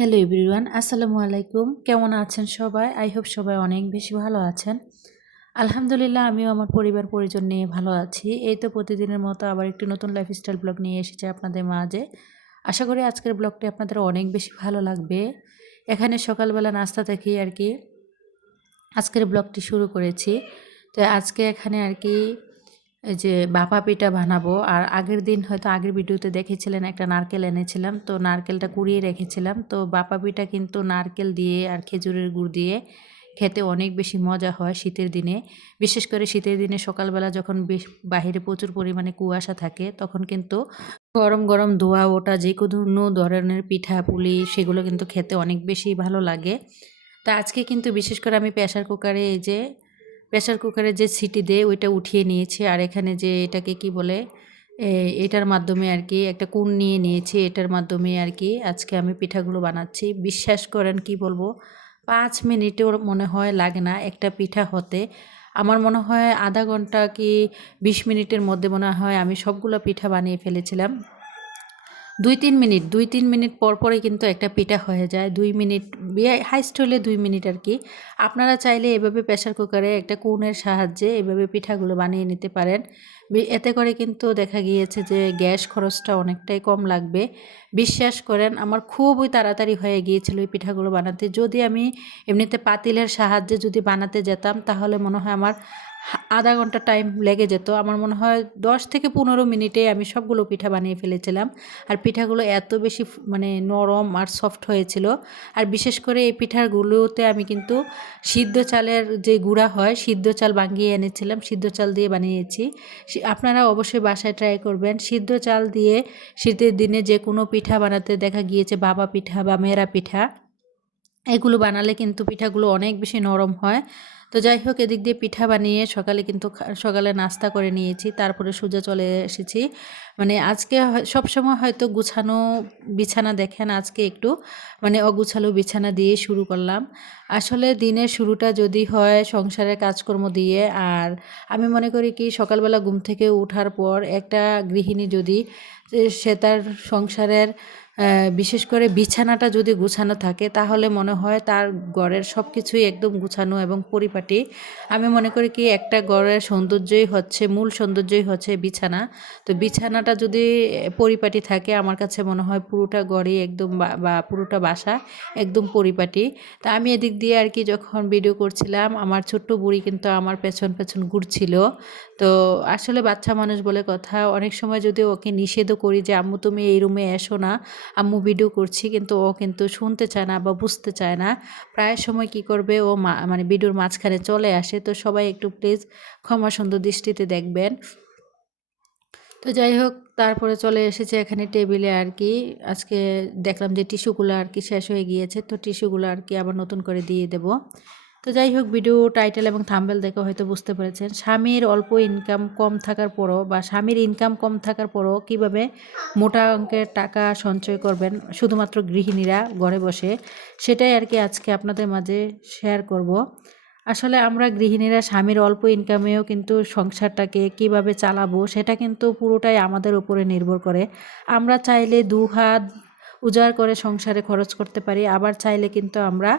Hello everyone, আসসালামু আলাইকুম। কেমন আছেন সবাই? আই হোপ সবাই অনেক বেশি ভালো আছেন। আলহামদুলিল্লাহ, আমিও আমার পরিবার পরিজন নিয়ে ভালো আছি। এই তো প্রতিদিনের মতো আবার একটি নতুন লাইফস্টাইল ব্লগ নিয়ে এসেছি আপনাদের মাঝে। আশা করি আজকের ব্লগটি আপনাদের অনেক বেশি ভালো লাগবে। এখানে সকালবেলা নাস্তা থেকেই আর কি আজকের ব্লগটি শুরু করেছি। তো আজকে এখানে আর কি এই যে ভাপা পিঠা বানাবো। আর আগের দিন হয়তো আগের ভিডিওতে দেখেছিলেন একটা নারকেল এনেছিলাম, তো নারকেলটা কুড়িয়ে রেখেছিলাম। তো ভাপা পিঠা কিন্তু নারকেল দিয়ে আর খেজুরের গুড় দিয়ে খেতে অনেক বেশি মজা হয় শীতের দিনে। বিশেষ করে শীতের দিনে সকালবেলা যখন বাহিরে প্রচুর পরিমাণে কুয়াশা থাকে, তখন কিন্তু গরম গরম ধোয়া ওটা যে কোনো ধরনের পিঠা পুলি সেগুলো কিন্তু খেতে অনেক বেশি ভালো লাগে। তা আজকে কিন্তু বিশেষ করে আমি প্রেশার কুকারে যে সিটি দেয় ওইটা উঠিয়ে নিয়েছি। আর এখানে যে এটাকে কি বলে, এটার মাধ্যমে আর কি একটা কুন নিয়ে নিয়েছি। এটার মাধ্যমে আর কি আজকে আমি পিঠাগুলো বানাচ্ছি। বিশ্বাস করেন, কি বলবো, 5 মিনিটও মনে হয় লাগে না একটা পিঠা হতে। আমার মনে হয় আধা ঘন্টা কি 20 মিনিটের মধ্যে মনে হয় আমি সবগুলো পিঠা বানিয়ে ফেলেছিলাম। 2-3 মিনিট পর পরে কিন্তু একটা পিঠা হয়ে যায়। 2 মিনিট, হাইস্ট হলে 2 মিনিট আর কি। আপনারা চাইলে এভাবে প্রেশার কুকারে একটা কোনের সাহায্যে এভাবে পিঠাগুলো বানিয়ে নিতে পারেন। এতে করে কিন্তু দেখা গিয়েছে যে গ্যাস খরচটা অনেকটাই কম লাগবে। বিশ্বাস করেন, আমার খুবই তাড়াতাড়ি হয়ে গিয়েছিল এই পিঠাগুলো বানাতে। যদি আমি এমনিতে পাতিলের সাহায্যে যদি বানাতে যেতাম, তাহলে মনে হয় আমার আধা ঘন্টা টাইম লেগে যেত। আমার মনে হয় 10 থেকে 15 মিনিটে আমি সবগুলো পিঠা বানিয়ে ফেলেছিলাম। আর পিঠাগুলো এত বেশি মানে নরম আর সফট হয়েছিল। আর বিশেষ করে এই পিঠাগুলোতে আমি কিন্তু সিদ্ধ চালের যে গুঁড়া হয়, সিদ্ধ চাল বাঙিয়ে এনেছিলাম, সিদ্ধ চাল দিয়ে বানিয়েছি। আপনারা অবশ্যই বাসায় ট্রাই করবেন। সিদ্ধ চাল দিয়ে শীতের দিনে যে কোনো পিঠা বানাতে দেখা গিয়েছে, বাবা পিঠা বা মেরা পিঠা, এগুলো বানালে কিন্তু পিঠাগুলো অনেক বেশি নরম হয়। তো যাই হোক, এদিক দিয়ে পিঠা বানিয়ে সকালে কিন্তু সকালে নাস্তা করে নিয়েছি। তারপরে সোজা চলে এসেছি, মানে আজকে সবসময় হয়তো গুছানো বিছানা দেখেন, আজকে একটু মানে অগুছালো বিছানা দিয়ে শুরু করলাম। আসলে দিনের শুরুটা যদি হয় সংসারের কাজকর্ম দিয়ে, আর আমি মনে করি কি সকালবেলা ঘুম থেকে ওঠার পর একটা গৃহিণী যদি সে তার সংসারের বিশেষ করে বিছানাটা যদি গুছানো থাকে, তাহলে মনে হয় তার ঘরের সব কিছুই একদম গুছানো এবং পরিপাটি। আমি মনে করি কি একটা ঘরের সৌন্দর্যই হচ্ছে, মূল সৌন্দর্যই হচ্ছে বিছানা। তো বিছানাটা যদি পরিপাটি থাকে, আমার কাছে মনে হয় পুরোটা ঘরই একদম বা পুরোটা বাসা একদম পরিপাটি। তা আমি এদিক দিয়ে আর কি যখন ভিডিও করছিলাম, আমার ছোট্ট বুড়ি কিন্তু আমার পেছন পেছন ঘুরছিল। তো আসলে বাচ্চা মানুষ বলে কথা, অনেক সময় যদি ওকে নিষেধও করি যে আম্মু তুমি এই রুমে এসো না, আম্মু ভিডিও করছি, কিন্তু ও কিন্তু শুনতে চায় না বা বুঝতে চায় না। প্রায় সময় কি করবে, ও মানে ভিডিওর মাঝখানে চলে আসে। তো সবাই একটু প্লিজ ক্ষমা সুন্দর দৃষ্টিতে দেখবেন। তো যাই হোক, তারপরে চলে এসেছে এখানে টেবিলে আর কি। আজকে দেখলাম যে টিস্যুগুলো আর কি শেষ হয়ে গিয়েছে, তো টিস্যুগুলো আর কি আবার নতুন করে দিয়ে দেব। তো যাই হোক, ভিডিও টাইটেল এবং থাম্বনেল দেখে হয়তো বুঝতে পেরেছেন, স্বামীর অল্প ইনকাম কম থাকার পরও বা স্বামীর ইনকাম কম থাকার পরও কীভাবে মোটা অঙ্কের টাকা সঞ্চয় করবেন শুধুমাত্র গৃহিণীরা ঘরে বসে, সেটাই আর কি আজকে আপনাদের মাঝে শেয়ার করব। আসলে আমরা গৃহিণীরা স্বামীর অল্প ইনকামেও কিন্তু সংসারটাকে কিভাবে চালাবো সেটা কিন্তু পুরোটাই আমাদের উপরে নির্ভর করে। আমরা চাইলে দুহাত উজাড় করে সংসারে খরচ করতে পারি, আবার চাইলে কিন্তু আমরা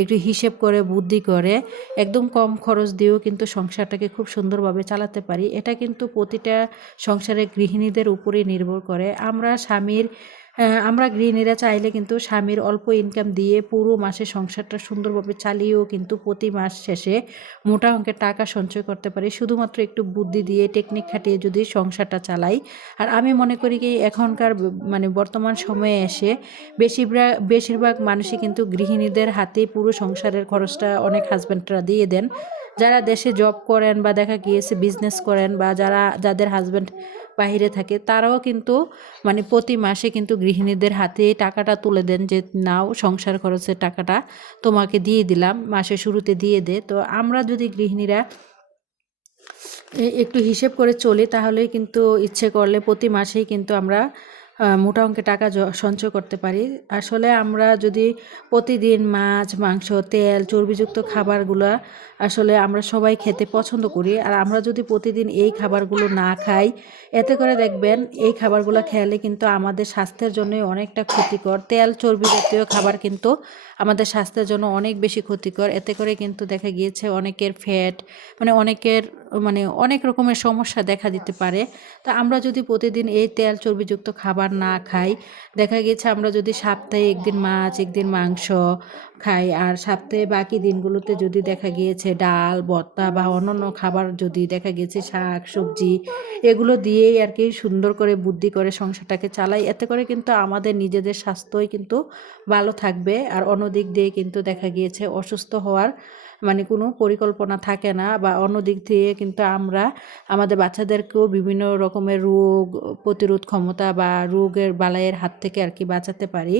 একটু হিসেব করে বুদ্ধি করে একদম কম খরচ দিয়েও কিন্তু সংসারটাকে খুব সুন্দরভাবে চালাতে পারি। এটা কিন্তু প্রতিটা সংসারের গৃহিণীদের উপরেই নির্ভর করে। আমরা গৃহিণীরা চাইলে কিন্তু স্বামীর অল্প ইনকাম দিয়ে পুরো মাসে সংসারটা সুন্দরভাবে চালিয়েও কিন্তু প্রতি মাস শেষে মোটা অঙ্কের টাকা সঞ্চয় করতে পারি, শুধুমাত্র একটু বুদ্ধি দিয়ে টেকনিক খাটিয়ে যদি সংসারটা চালাই। আর আমি মনে করি কি এখনকার মানে বর্তমান সময়ে এসে বেশিরভাগ মানুষই কিন্তু গৃহিণীদের হাতে পুরো সংসারের খরচটা অনেক হাজব্যান্ডরা দিয়ে দেন। যারা দেশে জব করেন বা দেখা গিয়েছে বিজনেস করেন, বা যাদের হাজব্যান্ড বাহিরে থাকে, তারাও কিন্তু মানে প্রতি মাসে কিন্তু গৃহিণীদের হাতে টাকাটা তুলে দেন যে নাও সংসার খরচের টাকাটা তোমাকে দিয়ে দিলাম, মাসের শুরুতে দিয়ে দে। তো আমরা যদি গৃহিণীরা একটু হিসেব করে চলি, তাহলেই কিন্তু ইচ্ছে করলে প্রতি মাসেই কিন্তু আমরা মোটা অঙ্কের টাকা সঞ্চয় করতে পারি। আসলে আমরা যদি প্রতিদিন মাছ, মাংস, তেল, চর্বিযুক্ত খাবারগুলা আসলে আমরা সবাই খেতে পছন্দ করি। আর আমরা যদি প্রতিদিন এই খাবারগুলো না খাই, এতে করে দেখবেন এই খাবারগুলো খেলে কিন্তু আমাদের স্বাস্থ্যের জন্যই অনেকটা ক্ষতিকর। তেল, চর্বি জাতীয় খাবার কিন্তু আমাদের স্বাস্থ্যের জন্য অনেক বেশি ক্ষতিকর। এতে করে কিন্তু দেখা গিয়েছে অনেকের ফ্যাট, অনেকের অনেক রকমের সমস্যা দেখা দিতে পারে। তা আমরা যদি প্রতিদিন এই তেল চর্বিযুক্ত খাবার না খাই, দেখা গেছে আমরা যদি সপ্তাহে একদিন মাছ, একদিন মাংস খাই, আর সপ্তাহে বাকি দিনগুলোতে যদি দেখা গিয়েছে ডাল, ভর্তা বা অন্যান্য খাবার যদি দেখা গেছে শাক সবজি এগুলো দিয়েই আর কি সুন্দর করে বুদ্ধি করে সংসারটাকে চালাই, এতে করে কিন্তু আমাদের নিজেদের স্বাস্থ্যই কিন্তু ভালো থাকবে। আর অন্যদিক দিয়ে কিন্তু দেখা গিয়েছে অসুস্থ হওয়ার কোনো পরিকল্পনা থাকে না, বা অন্য দিক দিয়ে কিন্তু আমরা আমাদের বাচ্চাদেরকেও বিভিন্ন রকমের রোগ প্রতিরোধ ক্ষমতা বা রোগের বালাইয়ের হাত থেকে আর কি বাঁচাতে পারি।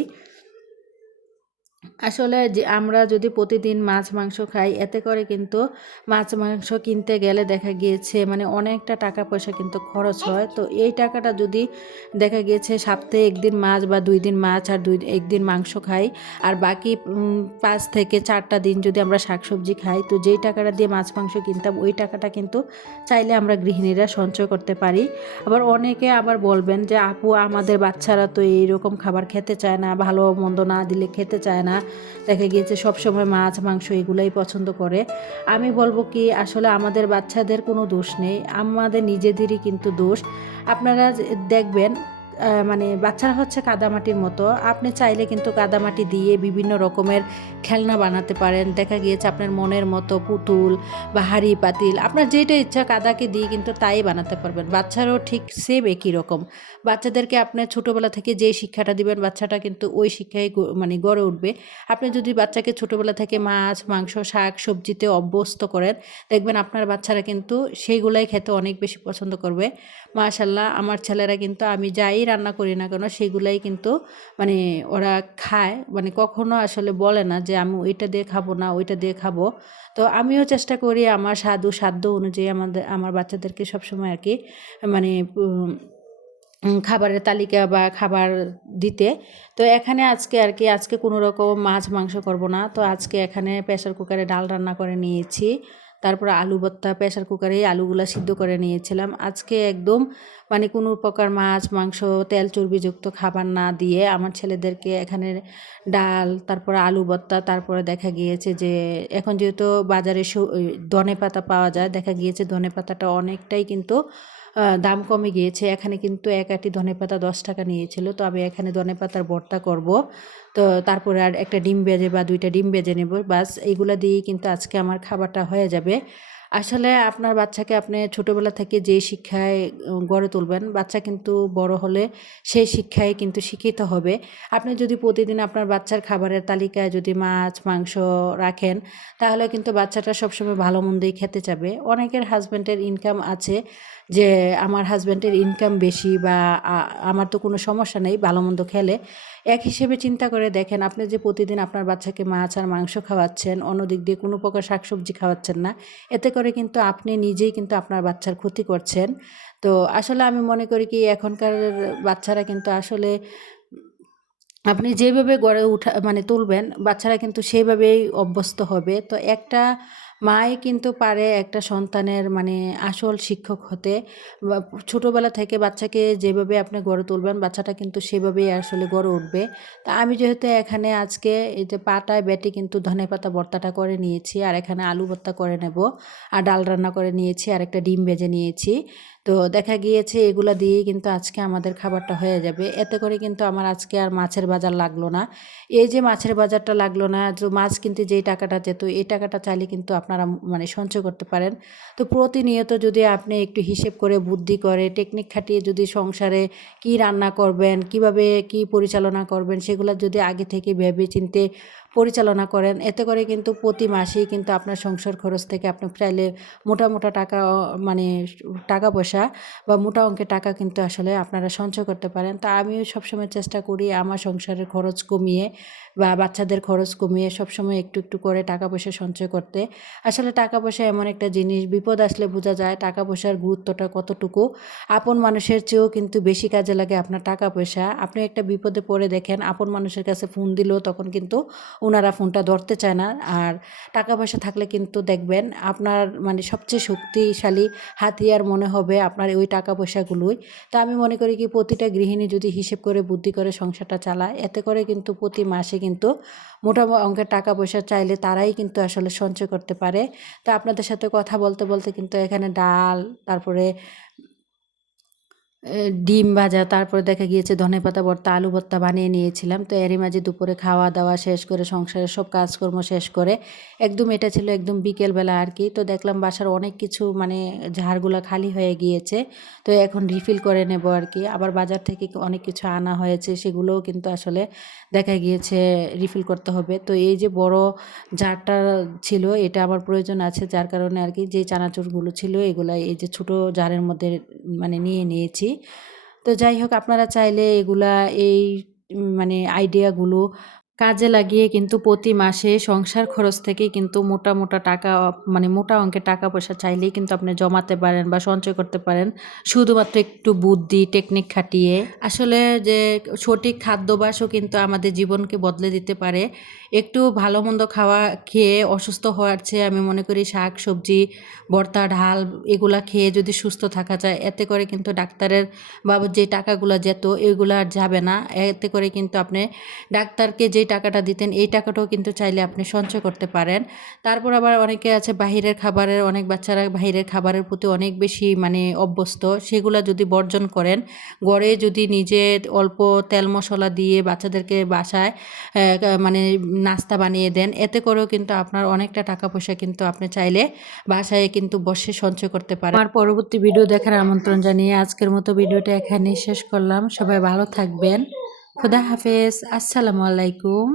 আসলে যে আমরা যদি প্রতিদিন মাছ মাংস খাই, এতে করে কিন্তু মাছ মাংস কিনতে গেলে দেখা গিয়েছে অনেকটা টাকা পয়সা কিন্তু খরচ হয়। তো এই টাকাটা যদি দেখা গিয়েছে সপ্তাহে একদিন মাছ বা 2 দিন মাছ আর একদিন মাংস খাই, আর বাকি 5 থেকে 4টা দিন যদি আমরা শাকসবজি খাই, তো যেই টাকাটা দিয়ে মাছ মাংস কিনতাম ওই টাকাটা কিন্তু চাইলে আমরা গৃহিণীরা সঞ্চয় করতে পারি। আবার অনেকে আবার বলবেন যে আপু আমাদের বাচ্চারা তো এইরকম খাবার খেতে চায় না, ভালো মন্দ না দিলে খেতে চায় না, দেখা গিয়েছে সবসময় মাছ মাংস এগুলাই পছন্দ করে। আমি বলবো কি, আসলে আমাদের বাচ্চাদের কোনো দোষ নেই, আমাদের নিজেদেরই কিন্তু দোষ। আপনারা দেখবেন বাচ্চারা হচ্ছে কাদামাটির মতো। আপনি চাইলে কিন্তু কাদামাটি দিয়ে বিভিন্ন রকমের খেলনা বানাতে পারেন। দেখা গিয়েছে আপনার মনের মতো পুতুল বা হাঁড়ি পাতিল, আপনার যেটা ইচ্ছা কাদাকে দিয়ে কিন্তু তাই বানাতে পারবেন। বাচ্চারও ঠিক সেম একই রকম। বাচ্চাদেরকে আপনি ছোটোবেলা থেকে যেই শিক্ষাটা দিবেন, বাচ্চাটা কিন্তু ওই শিক্ষায় গড়ে উঠবে। আপনি যদি বাচ্চাকে ছোটোবেলা থেকে মাছ মাংস শাক সবজিতে অভ্যস্ত করেন, দেখবেন আপনার বাচ্চারা কিন্তু সেইগুলাই খেতে অনেক বেশি পছন্দ করবে। মাশাল্লাহ, আমার ছেলেরা কিন্তু আমি যাই রান্না করি না কেন সেগুলাই কিন্তু ওরা খায়, কখনো আসলে বলে না যে আমি ওইটা দিয়ে খাবো না ওইটা দিয়ে খাবো। তো আমিও চেষ্টা করি আমার সাধ্য অনুযায়ী আমার বাচ্চাদেরকে সবসময় আর কি মানে খাবারের তালিকা বা খাবার দিতে। তো এখানে আজকে কোনো রকম মাছ মাংস করব না। তো আজকে এখানে প্রেসার কুকারে ডাল রান্না করে নিয়েছি। তারপরে আলু ভর্তা প্রেসার কুকারেই আলুগুলা সিদ্ধ করে নিয়েছিলাম। আজকে একদম কোনো প্রকার মাছ মাংস তেল চর্বিযুক্ত খাবার না দিয়ে আমার ছেলেদেরকে এখানে ডাল, তারপরে আলু ভর্তা, তারপরে দেখা গিয়েছে যে এখন যেহেতু বাজারে ধনেপাতা পাওয়া যায়, দেখা গিয়েছে ধনেপাতাটা অনেকটাই কিন্তু দাম কমে গিয়েছে। এখানে কিন্তু এক আঁটি ধনেপাতা 10 টাকা নিয়েছিল। তো আমি এখানে ধনেপাতার ভর্তা করব। তো তারপরে আর একটা ডিম ভেজে বা 2টা ডিম ভেজে নেব, বাস এইগুলা দিয়েই কিন্তু আজকে আমার খাবারটা হয়ে যাবে। আসলে আপনার বাচ্চাকে আপনি ছোটোবেলা থেকে যেই শিক্ষায় গড়ে তুলবেন, বাচ্চা কিন্তু বড় হলে সেই শিক্ষায় কিন্তু শিক্ষিত হবে। আপনি যদি প্রতিদিন আপনার বাচ্চার খাবারের তালিকায় যদি মাছ মাংস রাখেন, তাহলে কিন্তু বাচ্চাটা সবসময় ভালো মন্দই খেতে চাবে। অনেকের হাজব্যান্ডের ইনকাম আছে যে আমার হাজব্যান্ডের ইনকাম বেশি, বা আমার তো কোনো সমস্যা নেই ভালো মন্দ খেলে। এক হিসেবে চিন্তা করে দেখেন, আপনি যে প্রতিদিন আপনার বাচ্চাকে মাছ আর মাংস খাওয়াচ্ছেন, অন্য দিক দিয়ে কোনো প্রকার শাকসবজি খাওয়াচ্ছেন না, এতে করে কিন্তু আপনি নিজেই কিন্তু আপনার বাচ্চার ক্ষতি করছেন। তো আসলে আমি মনে করি কি, এখনকার বাচ্চারা কিন্তু আসলে আপনি যেভাবে গড়ে উঠা তুলবেন, বাচ্চারা কিন্তু সেইভাবেই অভ্যস্ত হবে। তো একটা মাই কিন্তু পারে একটা সন্তানের আসল শিক্ষক হতে। বা ছোটোবেলা থেকে বাচ্চাকে যেভাবে আপনি গড়ে তুলবেন, বাচ্চাটা কিন্তু সেভাবেই আসলে গড়ে উঠবে। তা আমি যেহেতু এখানে আজকে এই যে পাটায় বেটে কিন্তু ধনেপাতা ভর্তাটা করে নিয়েছি, আর এখানে আলু ভর্তা করে নেব, আর ডাল রান্না করে নিয়েছি, আর একটা ডিম ভেজে নিয়েছি। তো দেখা গিয়েছে এগুলা দিয়েই কিন্তু আজকে আমাদের খাবারটা হয়ে যাবে। এতে করে কিন্তু আমার আজকে আর মাছের বাজার লাগলো না। এই যে মাছের বাজারটা লাগলো না, তো মাছ কিনতে যেই টাকাটা যেত, এই টাকাটা চাইলে কিন্তু আপনারা সঞ্চয় করতে পারেন। তো প্রতিনিয়ত যদি আপনি একটু হিসেব করে বুদ্ধি করে টেকনিক খাটিয়ে যদি সংসারে কি রান্না করবেন, কিভাবে কি পরিচালনা করবেন, সেগুলো যদি আগে থেকে ভেবে চিন্তে পরিচালনা করেন, এতে করে কিন্তু প্রতি মাসেই কিন্তু আপনার সংসার খরচ থেকে আপনি চাইলে মোটা টাকা মানে টাকা পয়সা বা মোটা অঙ্কের টাকা কিন্তু আসলে আপনারা সঞ্চয় করতে পারেন। তা আমিও সবসময় চেষ্টা করি আমার সংসারের খরচ কমিয়ে বা বাচ্চাদের খরচ কমিয়ে সবসময় একটু করে টাকা পয়সা সঞ্চয় করতে। আসলে টাকা পয়সা এমন একটা জিনিস, বিপদ আসলে বোঝা যায় টাকা পয়সার গুরুত্বটা কতটুকু। আপন মানুষের চেয়েও কিন্তু বেশি কাজে লাগে আপনার টাকা পয়সা। আপনি একটা বিপদে পড়ে দেখেন, আপন মানুষের কাছে ফোন দিলেও তখন কিন্তু ওনারা ফোনটা ধরতে চায় না। আর টাকা পয়সা থাকলে কিন্তু দেখবেন আপনার মানে সবচেয়ে শক্তিশালী হাতিয়ার মনে হবে আপনার ওই টাকা পয়সাগুলোই। তা আমি মনে করি কি প্রতিটা গৃহিণী যদি হিসেব করে বুদ্ধি করে সংসারটা চালায়, এতে করে কিন্তু প্রতি মাসে কিন্তু মোটা অঙ্কের টাকা পয়সা চাইলে তারাই কিন্তু আসলে সঞ্চয় করতে পারে। তা আপনাদের সাথে কথা বলতে কিন্তু এখানে ডাল, তারপরে ডিম ভাজা, তারপরে দেখা গিয়েছে ধনেপাতা ভর্তা, আলু ভর্তা বানিয়ে নিয়েছিলাম। তো এরই মাঝে দুপুরে খাওয়া-দাওয়া শেষ করে সংসারের সব কাজকর্ম শেষ করে একদম এটা ছিল একদম বিকেলবেলা আর কি। তো দেখলাম বাসার অনেক কিছু মানে ঝাড়গুলা খালি হয়ে গিয়েছে। তো এখন রিফিল করে নেব আর কি। আবার বাজার থেকে অনেক কিছু আনা হয়েছে, সেগুলোও কিন্তু আসলে দেখা গিয়েছে রিফিল করতে হবে। তো এই যে বড় জারটা ছিল এটা আমার প্রয়োজন আছে, যার কারণে আর কি যে চানাচুরগুলো ছিল এগুলা এই যে ছোটো জারের মধ্যে মানে নিয়ে নিয়েছি। তো যাই হোক আপনারা চাইলে এগুলা এই মানে আইডিয়াগুলো কাজে লাগিয়ে কিন্তু প্রতি মাসে সংসার খরচ থেকে কিন্তু মোটা টাকা মানে মোটা অঙ্কের টাকা পয়সা চাইলেই কিন্তু আপনি জমাতে পারেন বা সঞ্চয় করতে পারেন, শুধুমাত্র একটু বুদ্ধি টেকনিক খাটিয়ে। আসলে যে সঠিক খাদ্যাভ্যাসও কিন্তু আমাদের জীবনকে বদলে দিতে পারে। একটু ভালো মন্দ খাওয়া খেয়ে অসুস্থ হওয়ার চেয়ে আমি মনে করি শাক সবজি ভর্তা ঢাল এগুলা খেয়ে যদি সুস্থ থাকা যায়, এতে করে কিন্তু ডাক্তারের বা যে টাকাগুলো যেত এগুলো আর যাবে না। এতে করে কিন্তু আপনি ডাক্তারকে যে টাকাটা দিতেন এই টাকাটাও কিন্তু চাইলে আপনি সঞ্চয় করতে পারেন। তারপর আবার অনেকে আছে বাহিরের খাবারের, অনেক বাচ্চারা বাহিরের খাবারের প্রতি অনেক বেশি মানে অভ্যস্ত, সেগুলা যদি বর্জন করেন, ঘরে যদি নিজে অল্প তেল মশলা দিয়ে বাচ্চাদেরকে বাসায় মানে নাস্তা বানিয়ে দেন, এতে করেও কিন্তু আপনার অনেকটা টাকা পয়সা কিন্তু আপনি চাইলে বাসায় কিন্তু বসে সঞ্চয় করতে পারেন। আমার পরবর্তী ভিডিও দেখার আমন্ত্রণ জানিয়ে আজকের মতো ভিডিওটা এখানেই শেষ করলাম। সবাই ভালো থাকবেন। খুদা হাফেজ। আসসালামু আলাইকুম।